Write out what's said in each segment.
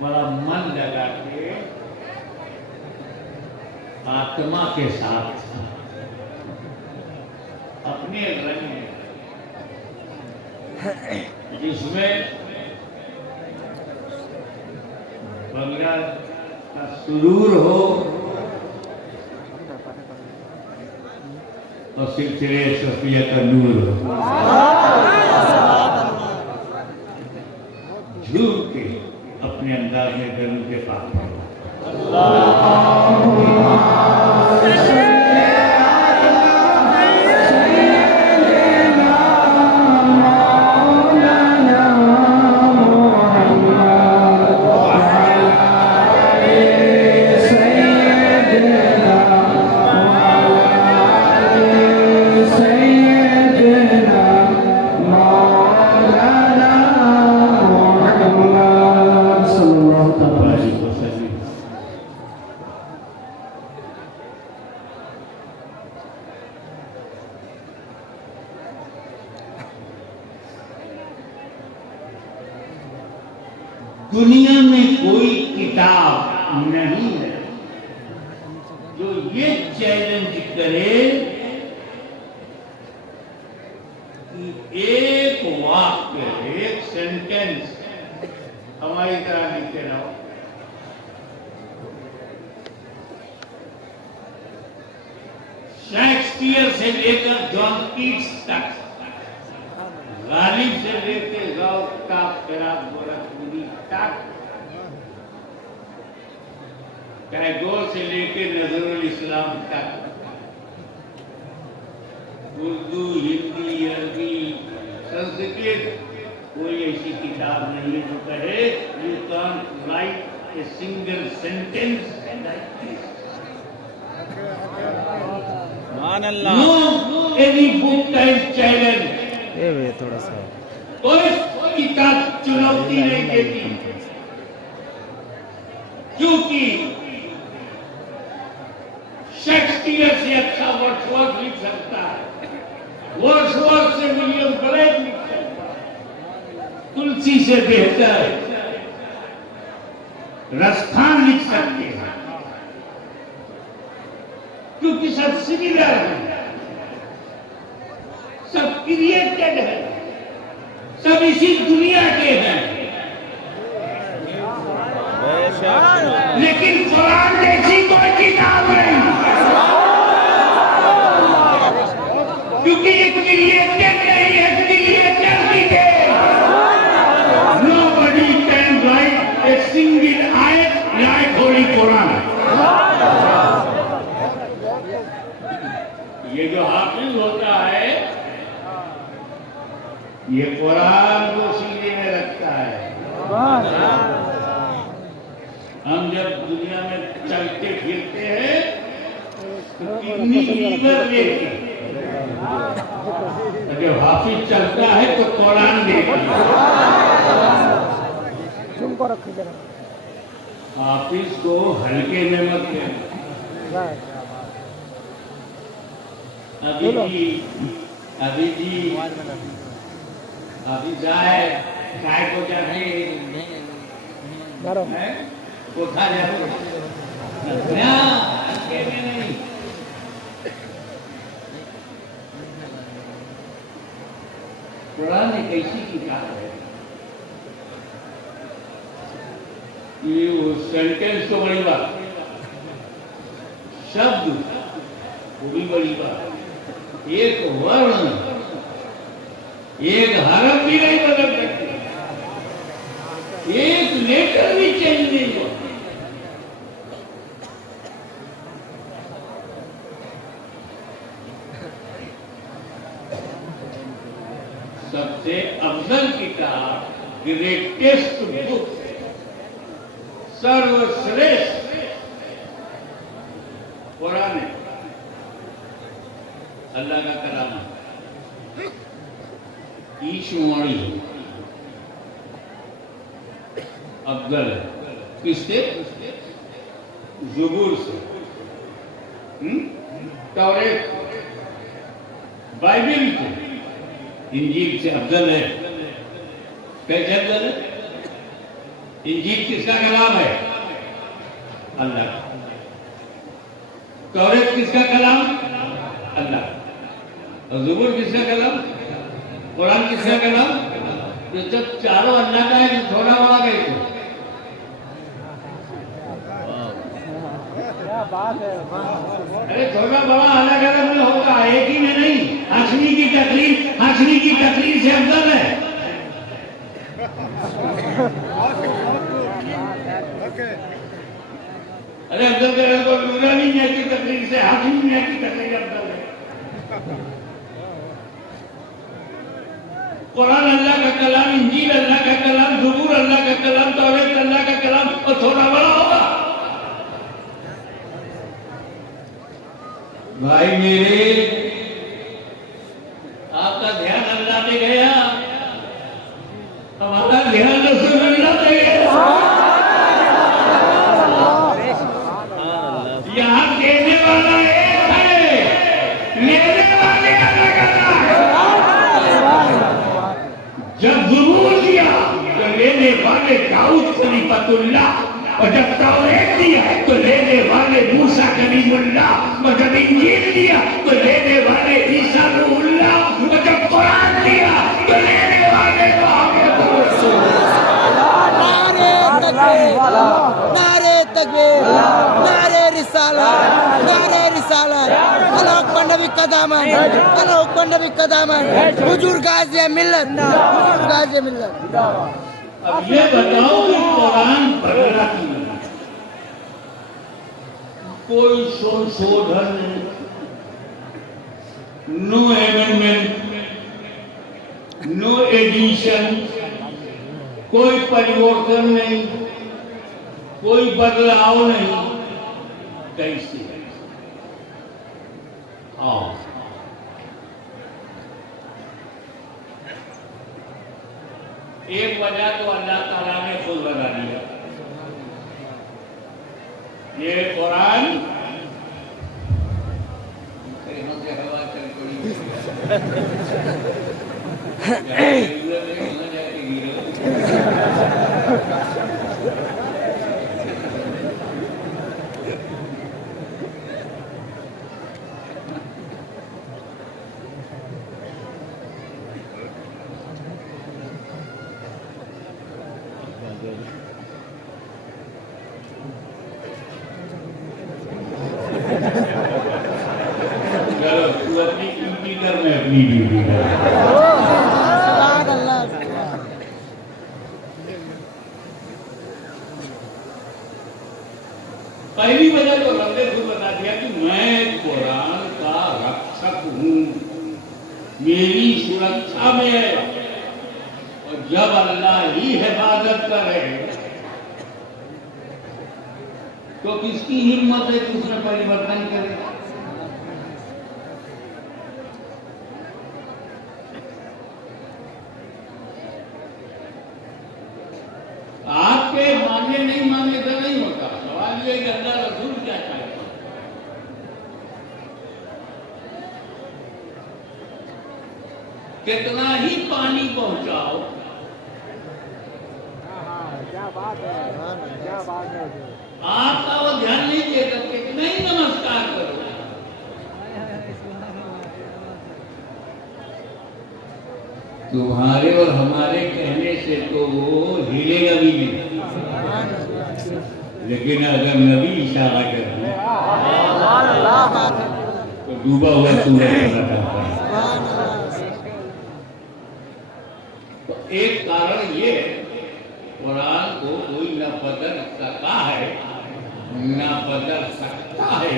बड़ा मन लगा के आत्मा के साथ अपने रंग जिसमें बंगला का सुरूर हो और सिलसिले सफिया का नूर हो, झूम के अपने अंदाज में गरू के पास दुनिया में कोई किताब नहीं है जो ये चैलेंज करे कि एक वाक्य, एक सेंटेंस हमारी तरह लिखे रहो। शेक्सपियर से लेकर जॉन कीट्स तक, गालिब से लेकर गौस तक, फिराक गोरखपुरी तक, टैगोर से लेकर नजरुल इस्लाम तक, उर्दू, हिंदी, अरबी, संस्कृत, कोई ऐसी किताब नहीं है जो कहे you can't write a single sentence like this. No any book can challenge. थोड़ा सा कोई किताब चुनौती नहीं देती, क्योंकि शेक्सपियर से अच्छा वर्ड्सवर्थ लिख सकता है, वर्ड्सवर्थ से विलियम ब्लेक लिख सकता है, तुलसी से बेहतर रसखान लिख सकते हैं, क्योंकि सब सिमिलर है, सब क्रिएटेड है, सब इसी दुनिया के हैं। लेकिन कुरान जैसी कोई किताब नहीं, क्योंकि ये क्रिएटेड नहीं है, क्रिएटर भी है। Nobody can write a single ayat like Holy Quran. ये जो हाफिज होता है, ये कुरान को सीने में रखता है। हम जब दुनिया में चलते फिरते हैं तो किडनी लीवर लेके अगर हाफिज चलता है तो कुरान देखिए। हाफिज को हल्के में मत लेना। अभी जाए काय को जाए वो खा जाए नहीं। कुरान एक ऐसी किताब है, ये वो सेंटेंस तो बड़ी बात, शब्द वो भी बड़ी बात, एक वर्ण एक हरफ भी नहीं बदल सकते, एक लेटर भी चेंज नहीं हुआ। सबसे अफजल किताब, ग्रेटेस्ट बुक, सर्वश्रेष्ठ कुरान है, अल्लाह का कलाम है, ईशवाणी अफजल है। किससे? ज़ुबूर से, तौरेत, बाइबल से, इंजील से अफजल है। कैसे अफजल है? इंजील किसका कलाम है? अल्लाह का। तौरेत किसका कलाम? अल्लाह। और ज़ुबूर किसका कलाम? कुरान किसका कलाम? तो जब चारों अल्लाह का है तो थोड़ा बड़ा कैसे? अरे थोड़ा बड़ा अलग अलग में होगा, एक ही में नहीं। हाशमी की तकलीफ से अफजल है। अरे अफजल करे तो नूरानी मियां की तकलीफ से हाशमी मियां की तकलीफ अफजल है। कुरान अल्लाह का कलाम, इंजील अल्लाह का कलाम, ज़ुबूर अल्लाह का कलाम, तौरात अल्लाह का कलाम, और थोड़ा बड़ा होगा। भाई मेरे, आपका ध्यान अल्लाह पे गया, हमारा ध्यान रसूलुल्लाह पे गया। यहाँ देने वाला एक है, लेने वाले अलग अलग। जब ज़ुबूर दिया तो लेने वाले दाऊद खलीफतुल्लाह, और जब तौरात दिया तो लेने वाले मूसा कलीमुल्लाह, और जब इंजील दिया तो लेने वाले ईसा रूहुल्लाह, और जब कुरान दिया तो लेने वाले नारे तकबीर, नारे रिसालत, अल्लाहु अकबर नबी कदामत, अल्लाहु अकबर नबी कदामत, हुजूर गाज़ी मिल्लत, हुजूर गाज़ी मिल्लत। अब ये बताओ कि कुरान बदला क्यों? कोई संशोधन, नो एमेंडमेंट, नो एडिशन, कोई परिवर्तन नहीं, कोई बदलाव नहीं। कैसे? हाँ, एक वजह तो अल्लाह ताला ने खुद बता दिया। ये कुरान हवा चल चलो तू अपनी ड्यूटी कर, मैं अपनी ड्यूटी कर। पहली वजह तो रब ने खुद बता दिया कि मैं कुरान का रक्षक हूं, मेरी सुरक्षा में है। और जब अल्लाह ही हिफाजत करे तो किसकी हिम्मत है कि उसमें परिवर्तन करे? कितना ही पानी पहुंचाओ, क्या बात है, क्या बात है। आपका वो ध्यान नहीं देगा, कितना ही नमस्कार करो, तुम्हारे और हमारे कहने से तो वो हिलेगा भी नहीं, लेकिन अगर नबी इशारा कर दे तो डूबा हुआ सूरज पता चलता है। तो एक कारण ये कुरान को कोई न बदल सका है, न बदल सकता है,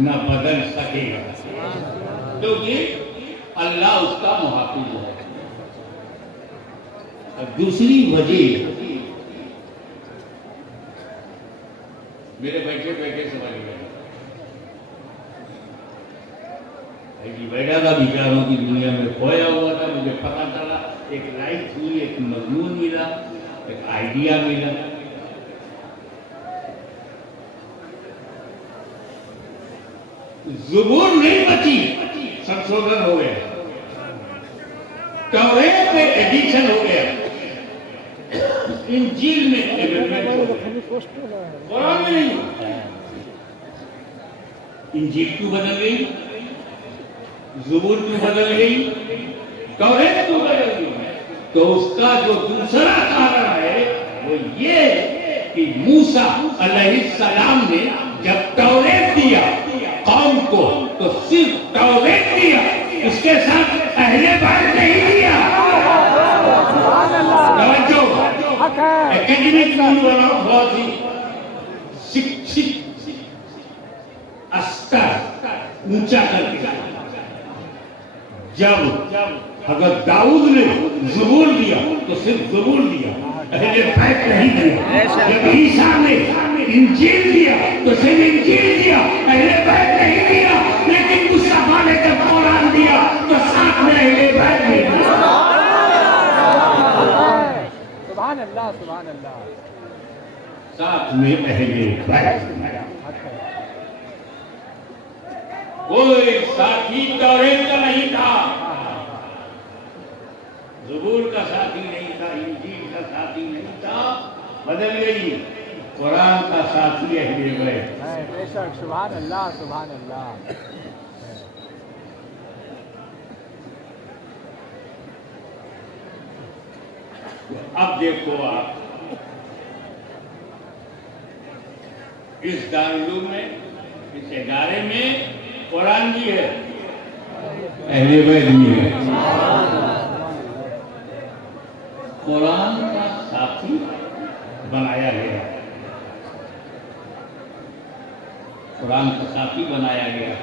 न बदल सकेगा, क्योंकि अल्लाह उसका मुहाफिज है। दूसरी वजह मेरे बैठे बैठे समझ गए, बैठा था विचारों की दुनिया में खोया हुआ था, मुझे पता चला, एक लाइफ हुई, एक मजमून मिला, एक आइडिया मिला। ज़ुबूर नहीं बची, संशोधन हो गया, तौरात में एडिशन हो गया, इंजील में एमेंडमेंट हो गया, कुरान में नहीं। इंजील क्यों बदल गई, ज़ुबूर क्यों बदल गई, तौरात क्यों बदल गई? तो उसका जो दूसरा कारण है वो ये कि मूसा अलैहिस्सलाम ने जब तौरात दिया कौम को, तो सिर्फ तौरात दिया, उसके साथ अहले बैत नहीं दिया। एकेडमिक बहुत ही शिक्षित स्तर ऊंचा करके, जब अगर दाऊद ने ज़बूर दिया तो सिर्फ ज़बूर दिया, अहले बैत नहीं दिया। जब ईसा ने इंजील दिया तो सिर्फ इंजील दिया, अहले बैत नहीं दिया। लेकिन मुस्तफा ने जब कुरान दिया तो साथ में अहले बैत नहीं दिया। सुभान अल्लाह, सुभान अल्लाह। साथ में अहले बैत, कोई साथी तौरात का नहीं था, ज़बूर का साथी नहीं था, इंजील का साथी नहीं था, बदल गई, कुरान का साथी अहले बैत। बेशक, सुभान अल्लाह, सुभान अल्लाह। अब देखो आप इस दारुल में, इस इदारे में कुरान भी है, अहले बैत भी है। कुरान का साथी बनाया गया, कुरान का साथी बनाया गया।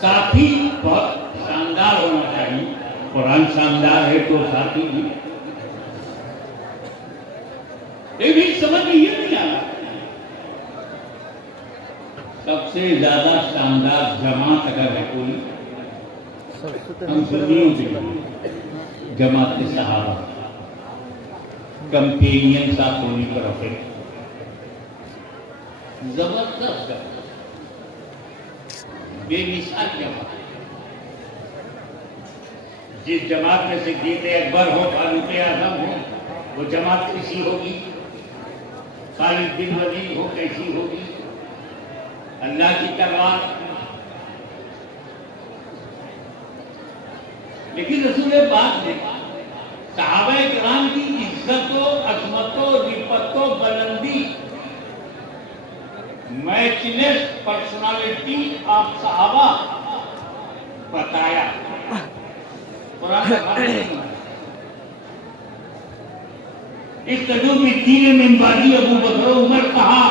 साथी बहुत शानदार होना चाहिए, कुरान शानदार है तो साथी भी। लेकिन समझ में ये नहीं आना, सबसे ज्यादा शानदार जमात अगर है कोई, हम सुन्नियों की जमात सहाबा, कंपेनियन साथ होने पर रखे, जबरदस्त बेमिसाल जमात। जिस जमात में सिद्दीक़ अकबर हो, फारूक आज़म हो, वो जमात किसी होगी, खालिद बिन वलीद हो, कैसी होगी, अल्लाह की तलवार। लेकिन रसूल पाक ने सहाबा किराम की इज्जतों, अजमतों, रिपतों, बुलंदी, मैचलेस पर्सनालिटी ऑफ सहाबा बताया। कुरान इस तजु में तीन मिंबारी अबू बकर उमर कहा,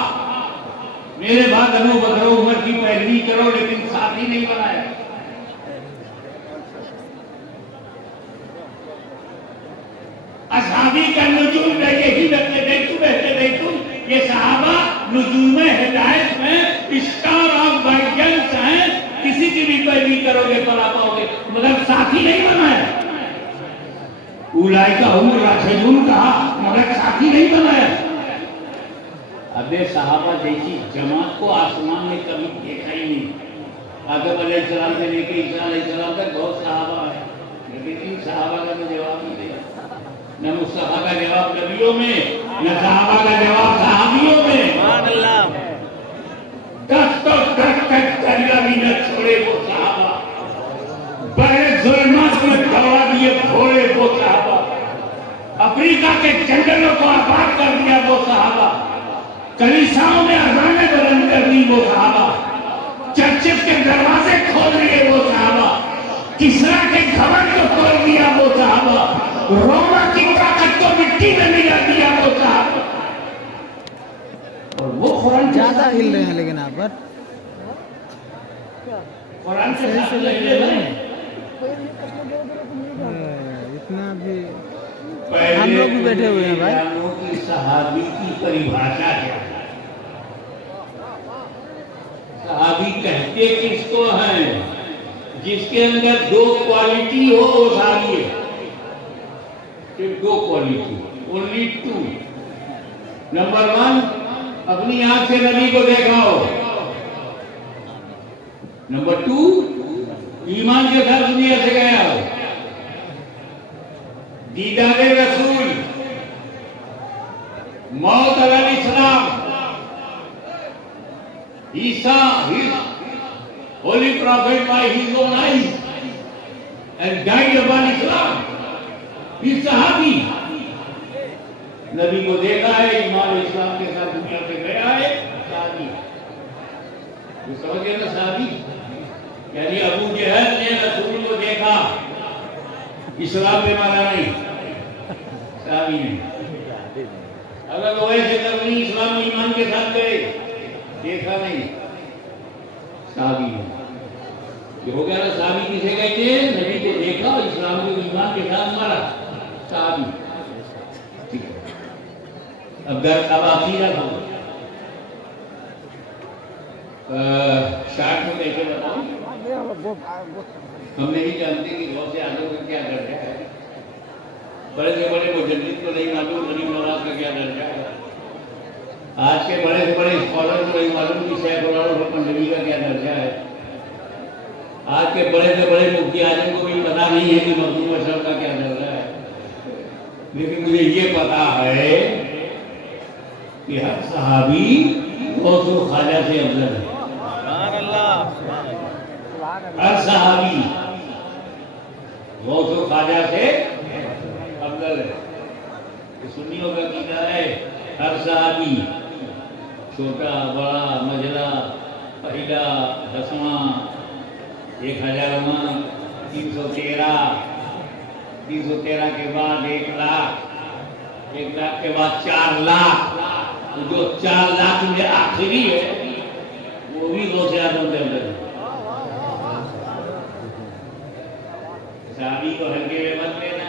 मेरे बाद अबू बकर उमर की पैरवी करो, लेकिन साथी नहीं बनाया। असहाबी का नुजूम यही बहते देखूं, ये सहाबा नुजूम हिदायत में स्टार ऑफ गाइडेंस हैं, किसी की भी पैरवी करोगे पला पाओगे, मगर साथी नहीं बनाया। उलाइका हुम राशिदून कहा, मगर साथी नहीं बनाया। अबे सहाबा जैसी जमात को आसमान में कभी देखा ही नहीं, आदम अलैहिस्सलाम से लेकर ईसा अलैहिस्सलाम तक बहुत सहाबा है, लेकिन इन सहाबा का मैं जवाब नहीं दिया। न मुस्तफा का जवाब नबियों में, न सहाबा का जवाब सहाबियों में। तक दरिया भी न छोड़े वो सहाबा, बड़े जुल्मात में दबा दिए घोड़े वो सहाबा, अफ्रीका के जंगलों को आबाद कर दिया वो सहाबा, कलीसियाओं में अज़ानें बुलंद कर दी वो सहाबा, चर्चिस के दरवाजे खोल दिए वो सहाबा, किसरा के घमंड को तोड़ दिया वो सहाबा, रोमा की ताकत को मिट्टी में मिला दिया वो सहाबा। और वो कुरान ज्यादा हिल रहे हैं लेकिन आप पर कुरान से सही से लग ले रहे रहे हैं। इतना भी पहले हम लोग भी बैठे हुए हैं भाई। बयानों की सहाबी की परिभाषा क्या है? सहाबी कहते किसको हैं? जिसके अंदर दो क्वालिटी हो वो सहाबी है। सिर्फ दो क्वालिटी, ओनली टू। नंबर 1, अपनी आंख से नबी को देखा हो। नंबर 2, ईमान के साथ दुनिया से गया हो। दीदारे रसूल, मौत अलल इस्लाम, Isa, holy prophet by his own eyes and died upon Islam. ये सहाबी नबी को देखा है, ईमान इस्लाम के साथ दुनिया से गया है, सहाबी। तो समझ गए ना सहाबी? यानी अबू जहल ने रसूल को देखा, इस्लाम में माना नहीं, सहाबी नहीं। अगर वो ऐसे करनी इस्लाम में ईमान के साथ गए, देखा नहीं, सहाबी नहीं। ये हो गया ना सहाबी किसे कहते हैं? नबी को देखा और इस्लाम को ईमान के साथ मारा, सहाबी। ठीक है, अब आखिर शार्ट में देखे बताओ। हम नहीं जानते कि बहुत से आदमी का क्या दर्जा है। बड़े से बड़े मुजद्दिद को नहीं मालूम गरीब नवाज का क्या दर्जा है। आज के बड़े से बड़े स्कॉलर को नहीं मालूम कि शेख नबी का क्या दर्जा है। आज के बड़े से बड़े मुफ्ती आजम को भी पता नहीं है कि मखदूम अशरफ का क्या दर्जा है। लेकिन मुझे ये पता है कि हर सहाबी गौस ख्वाजा से अफजल है। हर सहाबी गौस ख्वाजा से अफजल है। तो सुन्नियों का कीदा है, हर सहाबी छोटा बड़ा मजला पहिला 10वां 1000वां 313 के बाद 1 लाख, 1 लाख के बाद 4 लाख। तो जो 4 लाख में आखिरी है वो भी गौसे आजम के अंदर है। सहाबी को हल्के में मत लेना।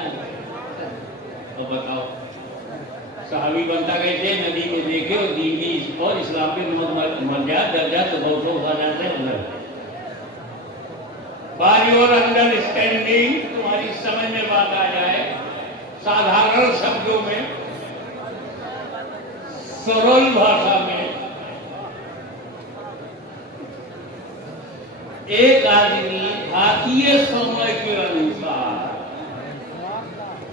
तो बताओ सहाबी बनता कैसे? नबी को देखे और दीनी और इस्लाम के मर्यादा दर्जा तो बहुत ख्वाजा से अंदर। बार योर अंडरस्टैंडिंग, तुम्हारी समझ में बात आ जाए साधारण शब्दों में, सरल भाषा में। एक आदमी भारतीय समय के अनुसार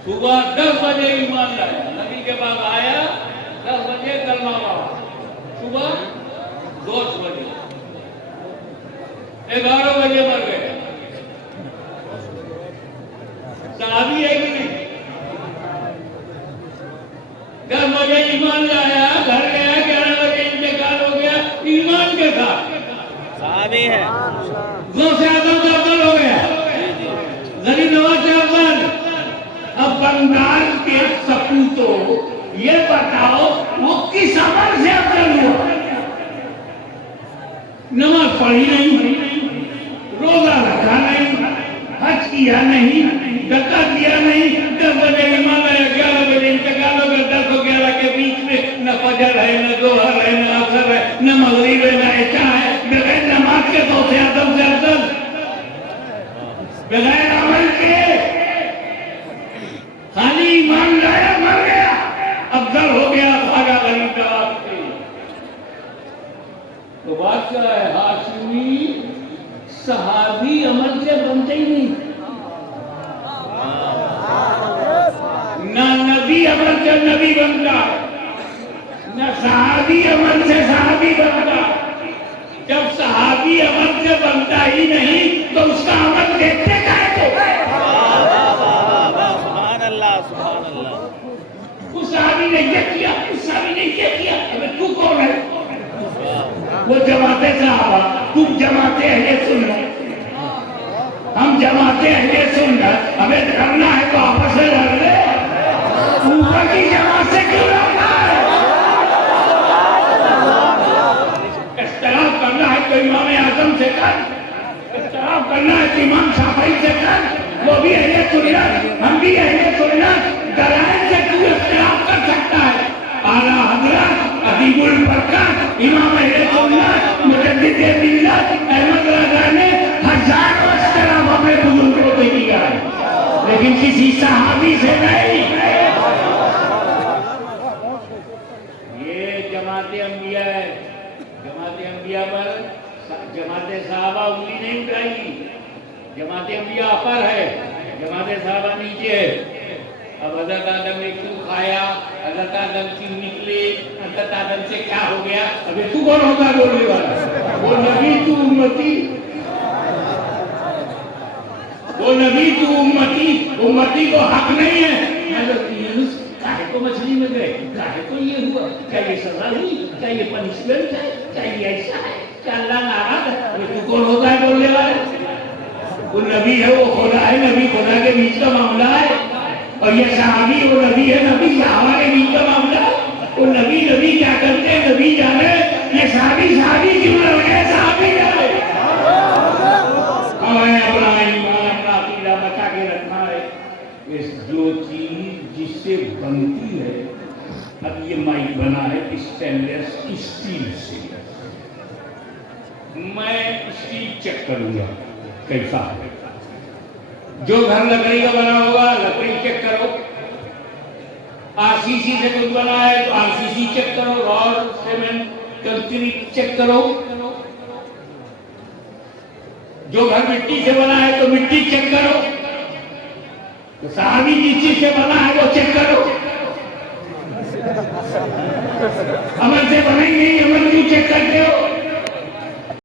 सुबह 10 बजे ईमान लाया, नबी के पास आया, 10 बजे कलमा पढ़ा, सुबह 10 बजे, 11 बजे मर गए। सहाबी है कि नहीं? 10 बजे ईमान लाया, घर गया, 11 बजे इंतकाल हो गया, ईमान के साथ सहाबी है। गौसे आजम से अफजल हो गया, गरीब नवाज से अफजल। अब बंगाल के सपूतों ये बताओ वो किस अमल से अफजल हुआ? नमाज पढ़ी नहीं, रोजा रखा नहीं, हज किया नहीं, ज़कात दिया नहीं, 10 बजे ईमान लाया, 11 बजे इंतकाल हो गया। 10 और 11 के बीच में न फजर है, न जोहर है, न असर है, न मगरिब है, न इशा है। बगैर नमाज के गौसे आजम से अफजल, बगैर अमल के खाली ईमान लाया मर गया, अफजल हो गया ख्वाजा गरीब नवाज से। तो बात क्या है? हाशमी सहाबी अमल से बनते ही नहीं, ना नबी अमल से नबी बनता, ना सहाबी अमल से सहाबी बनता। जब सहाबी अमल से बनता ही नहीं तो उसका अमल देखते काहे को? सुभान अल्लाह, सुभान अल्लाह। उस सहाबी ने ये किया, उस सहाबी ने ये किया, अबे तू कौन है? वो जमाते सहाबा, तुम जमाते अहले सुन्नत, हम जमाते अहले सुन्नत। हमें लड़ना है तो आपस में लड़ ले, ऊपर की जमात से क्यों लड़ना है? इख्तिलाफ करना है तो इमाम आजम से कर, इख्तिलाफ करना है तो इमाम शाफई से कर, वो भी अहले सुन्नत, हम भी अहले सुन्नत। दलाइल से क्यों इख्तिलाफ कर सकता है? आला हज़रत अदीबुल बरकत इमाम अहले सुन्नत मुजद्दिद मिल्लत अहमद रज़ा ने हजारों इख्तिलाफ अपने बुजुर्गों से किया है, लेकिन किसी सहाबी से नहीं। ये जमाते अंबिया है, जमाते अंबिया पर जमाते साहबा उंगली नहीं उठाएगी। जमाते अंबिया अपर है, जमाते साहबा नीचे है। अब हज़रत आदम ने क्यों खाया, हज़रत आदम क्यों निकले, हज़रत आदम से क्या हो गया? अबे तू कौन होता है बोलने वाला? वो नबी तू उम्मती, वो नबी तू उम्मती, उम्मती को हक नहीं है। काहे को मछली में गए, काहे को ये हुआ, क्या ये सजा हुई, क्या ये पनिशमेंट है, क्या ये ऐसा है, क्या अल्लाह नाराज है? अबे तू कौन होता है बोलने वाला? वो नबी है, वो खुदा है, नबी खुदा के बीच का मामला है। और ये सहाबी वो नबी है, नबी सहाबा के बीच का मामला है। वो नबी नबी क्या करते हैं नबी जाने, ये सहाबी सहाबी क्यों लड़ गए, सहाबी जाने। हमें अपना ईमान अपना अकीदा बचा के रखना है। इस जो चीज जिससे बनती है, अब ये माइक बना है स्टेनलेस स्टील से, मैं स्टील चेक करूंगा कैसा है। जो घर लकड़ी का बना होगा लकड़ी चेक करो, आरसीसी से कुछ बना है तो आरसीसी चेक करो, रॉड सीमेंट कंक्रीट चेक करो। जो घर मिट्टी से बना है तो मिट्टी चेक करो, तो सहाबी जिस चीज से बना है वो चेक करो। अमल से बना ही नहीं, अमल क्यों चेक करते हो?